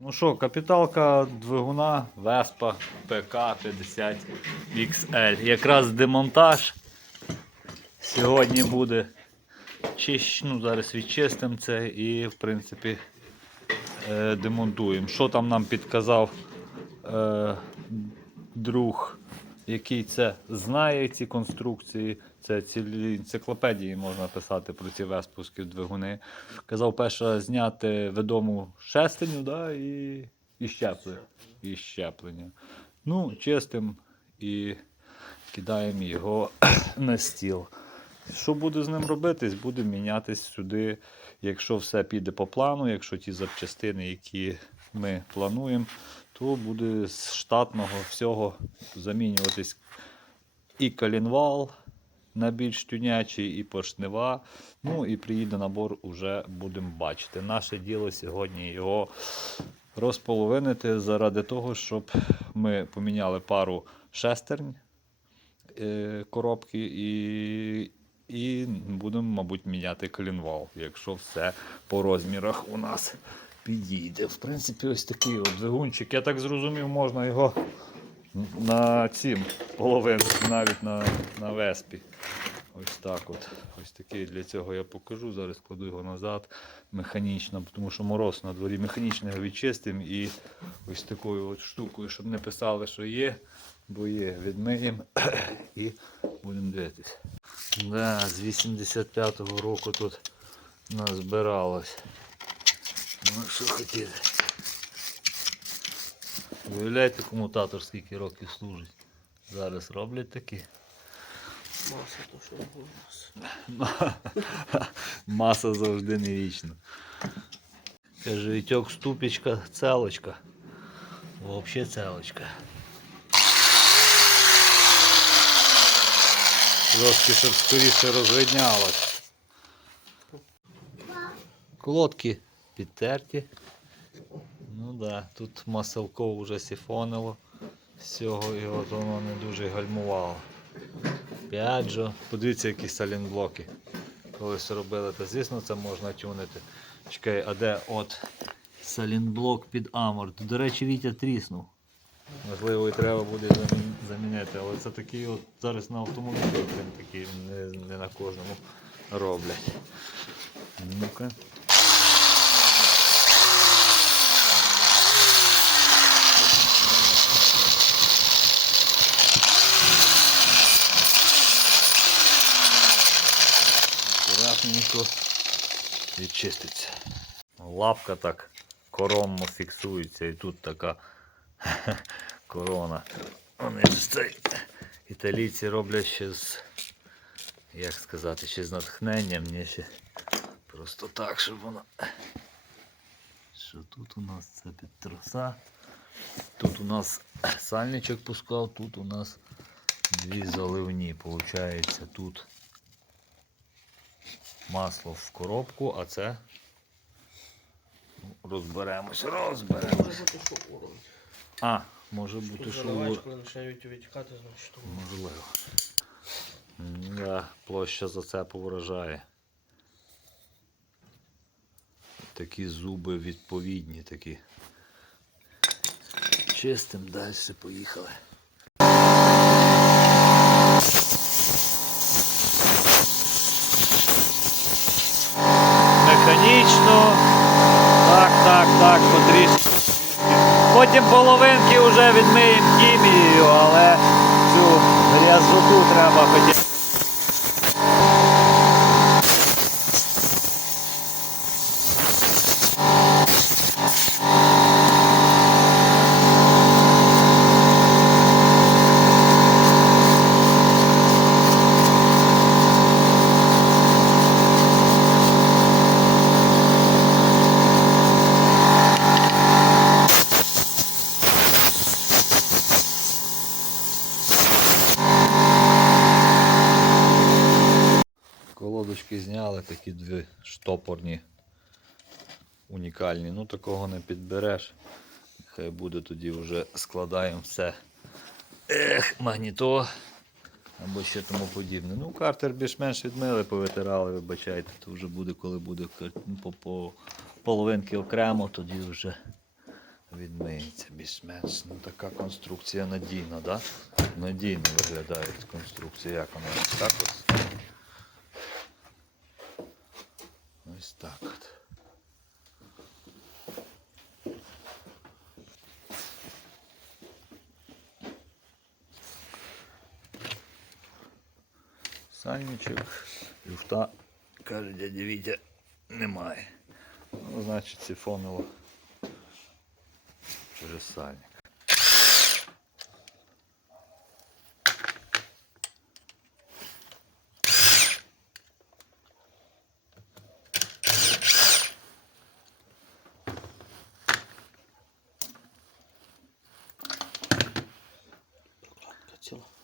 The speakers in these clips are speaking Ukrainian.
Ну що, капіталка двигуна Vespa PK50 XL. Якраз демонтаж. Сьогодні буде чищ, ну, зараз відчистимо це і в принципі е, демонтуємо. Що там нам підказав е, друг, який це знає ці конструкції. Це цілі енциклопедії можна писати про ці веспуски двигуни. Казав перше зняти відому шестеню да, і, і щеплення. І щеплення. Ну, чистим і кидаємо його на стіл. Що буде з ним робитись? Буде мінятись сюди, якщо все піде по плану, якщо ті запчастини, які ми плануємо, то буде з штатного всього замінюватись і колінвал на більш тюнячий, і поршнева. Ну і приїде набор, уже будемо бачити. Наше діло сьогодні його розполовинити заради того, щоб ми поміняли пару шестернь е, коробки і, і будемо, мабуть, міняти колінвал, якщо все по розмірах у нас підійде. В принципі, ось такий от двигунчик. Я так зрозумів, можна його на цім половин, навіть на, на веспі. Ось так от. Ось такий для цього я покажу. Зараз кладу його назад механічно, тому що мороз на дворі. Механічно його відчистимо і ось такою от штукою, щоб не писали, що є, бо є, відмиємо і будемо дивитись. Да, з 85-го року тут назбиралось. Ну що хотіли. Уявляєте, комутатор скільки років служить. Зараз роблять такі. Маса то, що у нас. Маса завжди не вічна. Каже, Вітьок ступічка, целочка. Взагалі целочка. Трошки, щоб скоріше розвиднялось. Колодки підтерті. Ну да, тут маселко вже сифонило всього і от воно не дуже гальмувало. П'яджо. Подивіться, які салінблоки. Колись робили, то звісно це можна тюнити. Чекай, а де от салінблок під амор? До речі, Вітя тріснув. Можливо, і треба буде замін- замінити, але це такий от зараз на автомобілі такі не, не на кожному роблять. Ну-ка. Акуратненько відчиститься. Лапка так коронно фіксується і тут така корона. Вони італійці роблять ще з, як сказати, ще з натхненням, не ще просто так, щоб вона. Що тут у нас це під троса. Тут у нас сальничок пускав, тут у нас дві заливні. Получається тут масло в коробку, а це розберемось, уровень. А, може бути, що можливо. Да, площа зацепу вражає. Такі зуби відповідні такі. Чистим, далі поїхали. Механічно. Так, так, так. Потім половинки вже відмиємо хімією, але цю грязоту треба хотіти. Такі дві штопорні, унікальні. Ну такого не підбереш. Хай буде тоді вже складаємо все. Ех, магніто або ще тому подібне. Ну, картер більш-менш відмили, повитирали, вибачайте, то вже буде, коли буде по, по половинки окремо, тоді вже відмиється більш-менш. Ну, така конструкція надійна, да? Надійно виглядає конструкція. Як вона так? Ось так от. Сальничок, люфта, каже дядя Вітя, немає. Ну, значить, сифонило через сальник.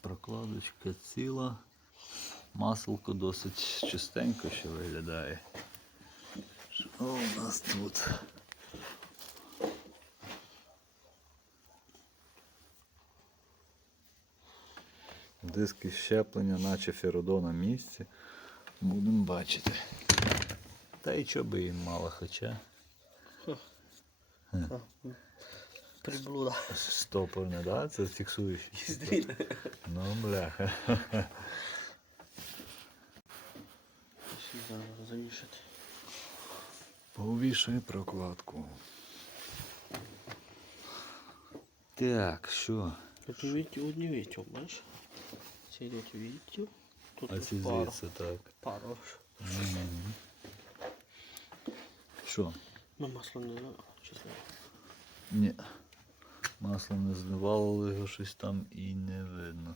Прокладочка ціла. Масло досить чистенько ще виглядає. Що у нас тут? Диски щеплення, наче феродо на місці. Будемо бачити. Та й чого би їм мало, хоча Приблуда. стопорне, да? Це. Їздріна. Ну, бляха. Всі зараз завішати. Повішай прокладку. Так, що? Тут видите, одні видите, бачиш? Це йдуть видите. Тут А ці звідси так. Ось. Що? Ну, масло не знаю, чесно. Ні. Масло не зливало, його щось там і не видно.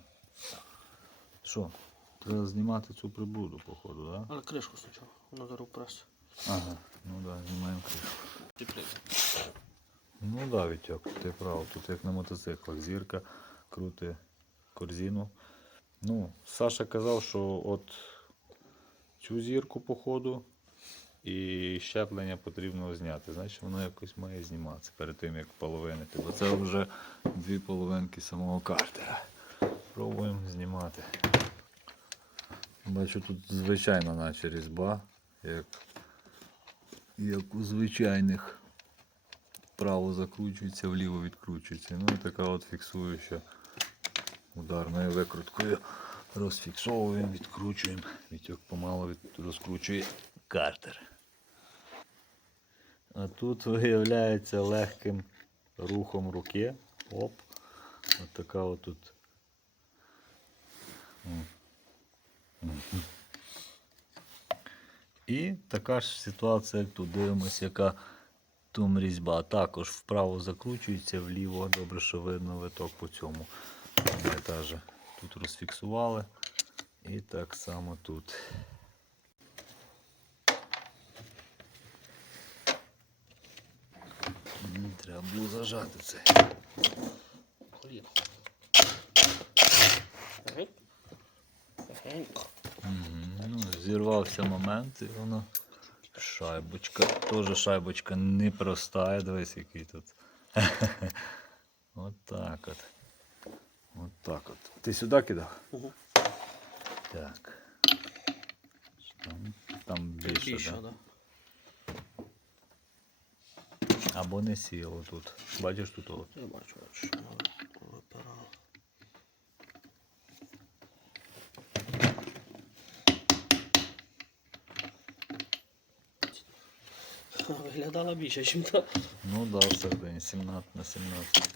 Що? Треба знімати цю прибуду, походу, так? Да? Але кришку спочатку. Вона зараз прес. Ага, ну так, да, знімаємо кришку. Теплее. Ну так, да, Вітьок, ти прав. Тут як на мотоциклах. Зірка крути корзину. Ну, Саша казав, що от цю зірку, походу, і щеплення потрібно зняти. Значить, воно якось має зніматися перед тим, як половинити. Бо це вже дві половинки самого картера. Пробуємо знімати. Бачу, тут звичайна наче різьба, як, як у звичайних вправо закручується, вліво відкручується. Ну і така от фіксуюча ударною викруткою. Розфіксовуємо, відкручуємо. Вітьок помало від... розкручує картер. А тут виявляється легким рухом руки. Оп. От така от тут. І така ж ситуація, як тут дивимося, яка Тум різьба також вправо закручується, вліво, добре, що видно виток по цьому. Теж тут розфіксували. І так само тут. Треба було зажати це. Коліно. Легенько. Зірвався момент і воно. Шайбочка. Теж шайбочка непроста. Дивись, який тут. От так от. От так от. Ти сюди кидав? Угу. Так. Там, там більше, Більше, да? да. Або не сіло тут. Бачиш тут. Я бачу, що вона Виглядала більше, ніж та. Ну да, всередині 17 на 17.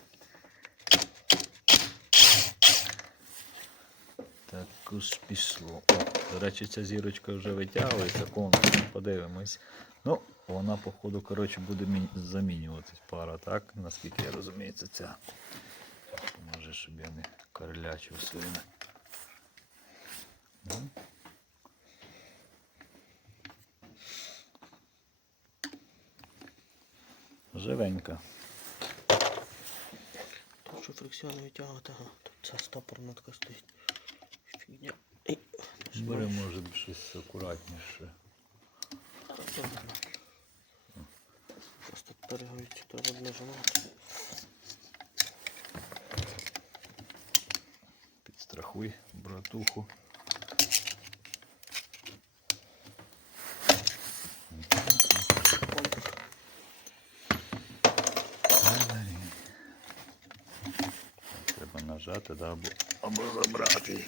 Також пішло. О, до речі, ця зірочка вже витягується, конус, подивимось. Ну, вона, походу, коротше, буде замінюватись пара, так? Наскільки я розумію, це ця. Може, щоб я не карлячив своїми. Ну. Живенька. Тут що фрикціони витягувати, ага. Тут ця стопорна така стоїть. Фігня. І, Бери, може, щось акуратніше. Просто перегорюється, треба нажимати. Підстрахуй, братуху. Нажати, да, або, або забрати.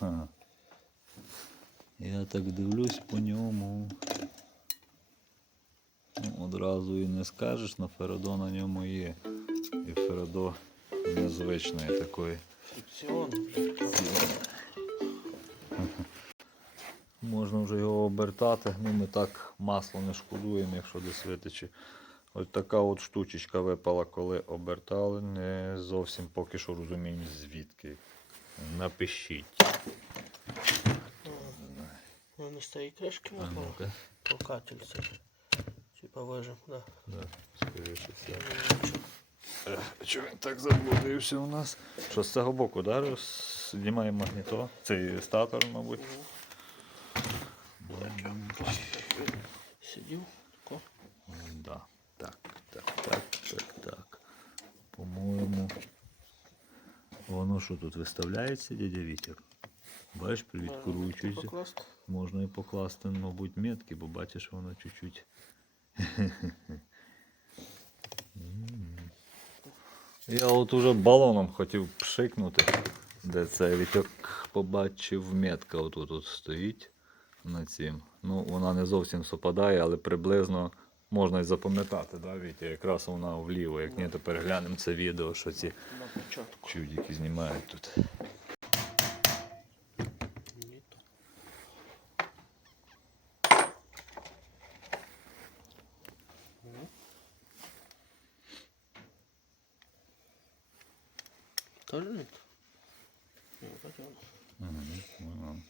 Ага. Я так дивлюсь по ньому. Ну, Одразу і не скажеш, але Ферадо на ньому є. І Ферадо незвичної такої. Фрикціон. Можна вже його обертати, ну ми так масло не шкодуємо, якщо десь витече. Ось така от штучечка випала, коли обертали, не зовсім поки що розуміємо звідки. Напишіть. Вони з цієї кришки можна. Толкатель цей. Типа вижим, да. Да, скоріше все. Ну, Чого він так заблудився у нас? Що з цього боку, да? Знімає магніто. Цей статор, мабуть. Сидів. Тако. Да. Так, так, так, так, так. По-моєму. Воно що тут виставляється, дядя Вітер? Бачиш, відкручується. Можна і покласти, мабуть, метки, бо бачиш, воно чуть-чуть. Я от уже балоном хотів пшикнути, де це віток побачив метка отут от стоїть на цім. Ну, вона не зовсім совпадає, але приблизно можна і запам'ятати, да, Вітя? Якраз вона вліво. Як ні, то переглянемо це відео, що ці чудіки знімають тут. Ні, то. Ну. Тоже нет? Не, вроде он. Мгм, ну,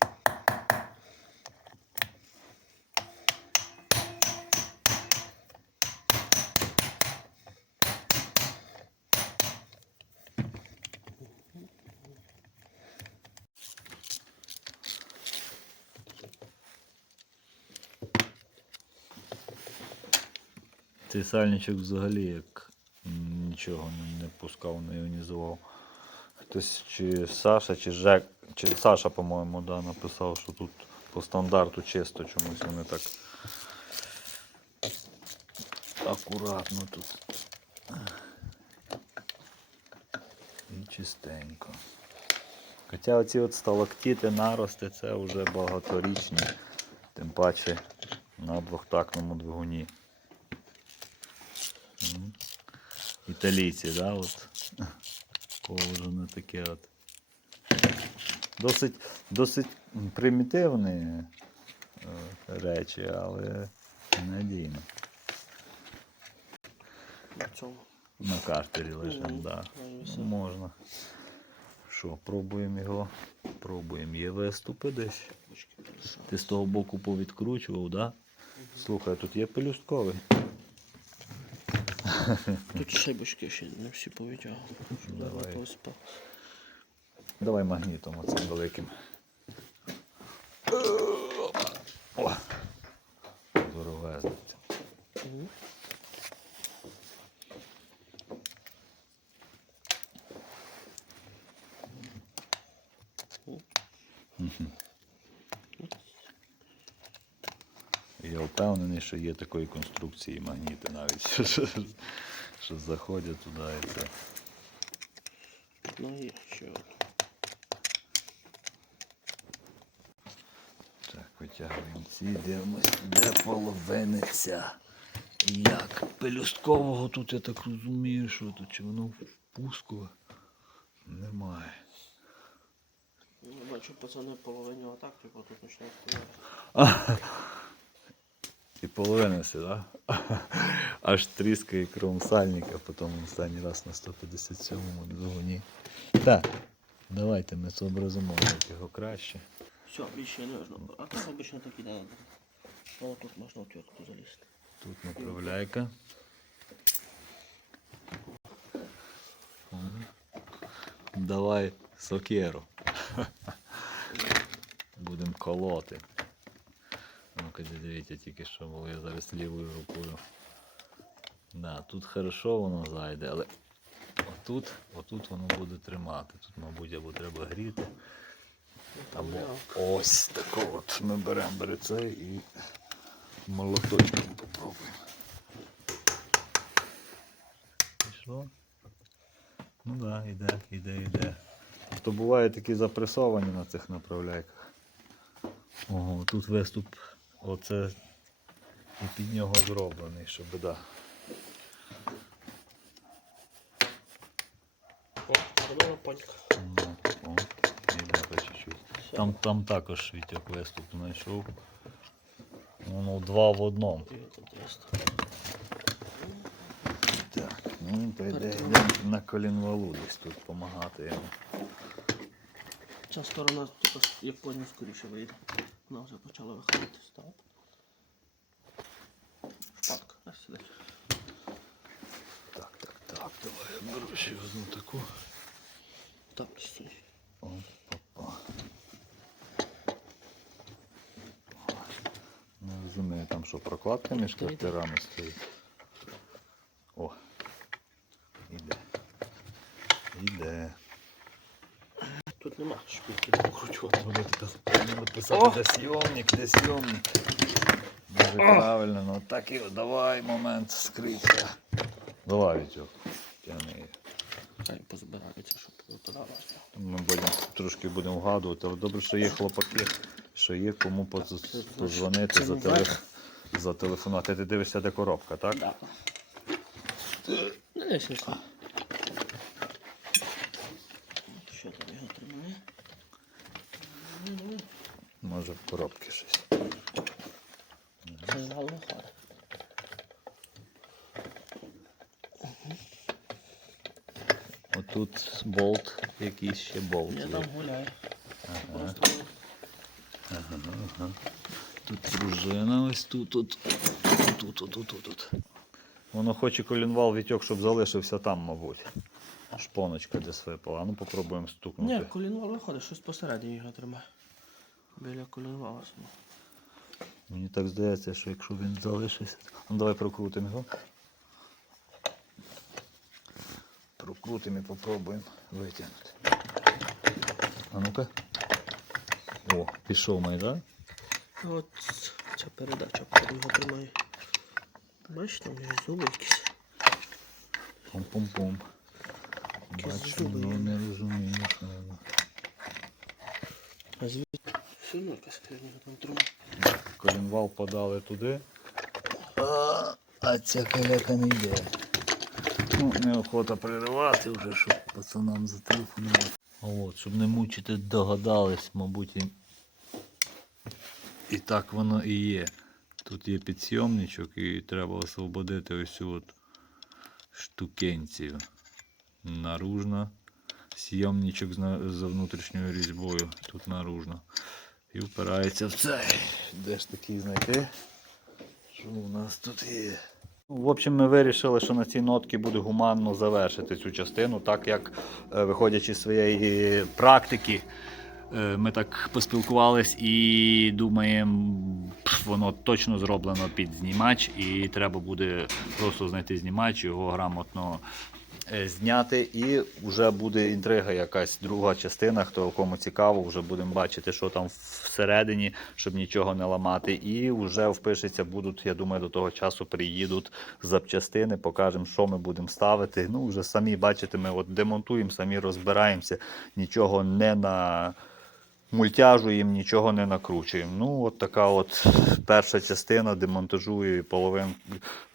Цей сальничок взагалі як нічого не, пускав, не іонізував. Хтось чи Саша, чи Жек, чи Саша, по-моєму, да, написав, що тут по стандарту чисто чомусь вони так акуратно тут. І чистенько. Хоча оці от сталактити, нарости, це вже багаторічні, тим паче на двохтактному двигуні. Італійці, да, от. Положено таке от. Досить, досить примітивні е, речі, але надійно. На цьому. На картері лише, Мгм. да. Ну. Можна. Що, пробуємо його? Пробуємо. Є виступи десь. Ти з того боку повідкручував, да? Слухай, тут є пелюстковий. Тут шибочки ще не всі повитягував. Давай. Давай магнітом оцим великим. О! Здоровезниця. Мгм. Я впевнений, що є такої конструкції магніти навіть, що, що заходять туди і це. Ну і ще одну. Так, витягуємо ці, дивимось, де половиниця. Як? Пелюсткового тут, я так розумію, що тут, чи воно впуску немає. Я бачу, пацани половині отак, типу тут починають хуярити. І половинися, да? Аж тріскає кром сальника, потім останній раз на 157-му двигуні. Так, давайте ми зобразимо як його краще. Все, більше не нужно. А тут обично так іде. О, тут можна отвертку залізти. Тут направляйка. Давай сокеру. Будемо колоти. Ну-ка, дивіться, тільки що було, я зараз лівою рукою. Да, тут хорошо воно зайде, але отут, отут воно буде тримати. Тут, мабуть, або треба гріти, Або ось таку от ми беремо берецей і молоточком попробуємо. Пішло? Ну так, да, йде, йде, йде. То буває такі запресовані на цих направляйках. Ого, тут виступ, оце і під нього зроблений, щоб да. О, зробила панька. Ну, о, йде чуть-чуть. Там, там також Вітьок виступ знайшов. Воно два в одному. Так, ну то йде, йде на колінвалу десь тут допомагати йому. Ця сторона, типу, як поняв, скоріше вийде. Вона вже почала виходити. Стоп. Шпатка, ось сюди. Так, так, так, давай я беру ще одну таку. Там сюди. Опа. Не розумію, там що, прокладка між квартирами стоїть. Написати, де зйомник, де зйомник. Дуже правильно, ну так і давай момент скрипка. Давай, Вітьок, тягни її. Хай позбирається, щоб випадалося. Ми будемо трошки будемо вгадувати, але добре, що є хлопаки, що є кому позвонити, за не телеф... зателефонувати. Ти дивишся, де коробка, так? Да. Не десь не знаю. Що там його тримає? Може в коробці щось. Це виходить. Отут болт, якийсь ще болт. Я є. там гуляю. Просто Тут пружина ось тут, тут, тут, тут, тут, тут. Воно хоче колінвал вітьок, щоб залишився там, мабуть. Шпоночка десь випала. А ну попробуємо стукнути. Ні, колінвал виходить, щось посередині його тримає. Біля колінвала. саме. Мені так здається, що якщо він залишиться. Ну давай прокрутимо його. Прокрутимо і попробуємо витягнути. А ну-ка. О, пішов май, так? От ця передача потім його тримає. Бачиш, там є зуби якісь. Пум-пум-пум. Бачу, ну не розумію. А звідси сильно якась херня. Колінвал подали туди. А, а ця каляка не йде. Ну, неохота переривати вже, щоб пацанам зателефонувати. А от, щоб не мучити, догадались, мабуть, і, і так воно і є. Тут є підсйомничок і треба освободити ось цю от штукенцію. Наружна. Сйомничок з, за внутрішньою різьбою. Тут наружно. І впирається в цей. Де ж такий знайти? Що у нас тут є? В общем, ми вирішили, що на цій нотці буде гуманно завершити цю частину, так як, е, виходячи з своєї практики, е, ми так поспілкувались і думаємо, воно точно зроблено під знімач, і треба буде просто знайти знімач, його грамотно зняти, і вже буде інтрига, якась друга частина. Хто кому цікаво, вже будемо бачити, що там всередині, щоб нічого не ламати. І вже впишеться, будуть, я думаю, до того часу приїдуть запчастини, покажемо, що ми будемо ставити. Ну, вже самі бачите, ми от демонтуємо, самі розбираємося, нічого не на. Мультяжуємо, нічого не накручуємо. Ну, от така от перша частина демонтажу і половин,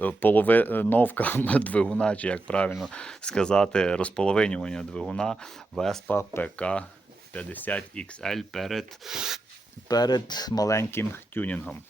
е, половиновка двигуна, чи як правильно сказати, розполовинювання двигуна Vespa PK 50XL перед, перед маленьким тюнінгом.